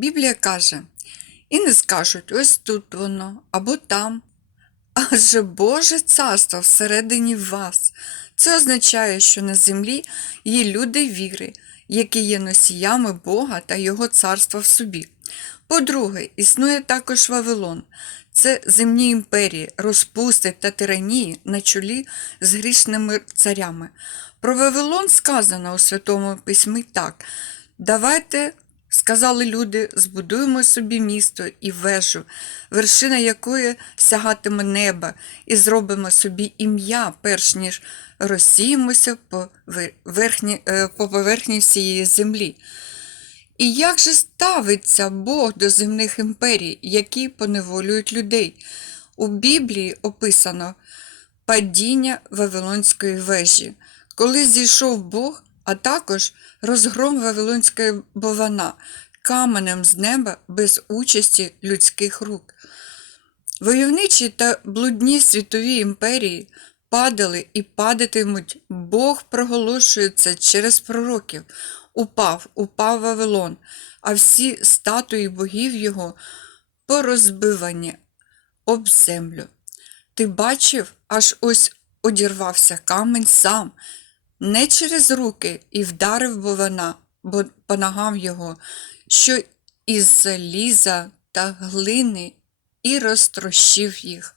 Біблія каже, і не скажуть ось тут воно або там. Адже Боже царство всередині вас. Це означає, що на землі є люди віри, які є носіями Бога та Його царства в собі. По-друге, існує також Вавилон. Це земні імперії, розпусти та тиранії на чолі з грішними царями. Про Вавилон сказано у Святому Письмі так. Давайте, сказали люди, збудуємо собі місто і вежу, вершина якої сягатиме неба, і зробимо собі ім'я, перш ніж розсіємося по, верхні, е, по поверхні всієї землі. І як же ставиться Бог до земних імперій, які поневолюють людей? У Біблії описано падіння Вавилонської вежі, коли зійшов Бог, а також розгром Вавилонської бована каменем з неба без участі людських рук. Войовничі та блудні світові імперії падали і падатимуть. Бог проголошує це через пророків. Упав, упав Вавилон, а всі статуї богів його порозбивані об землю. Ти бачив, аж ось одірвався камень сам, не через руки і вдарив бована, бо по ногам його, що із заліза та глини і розтрощив їх.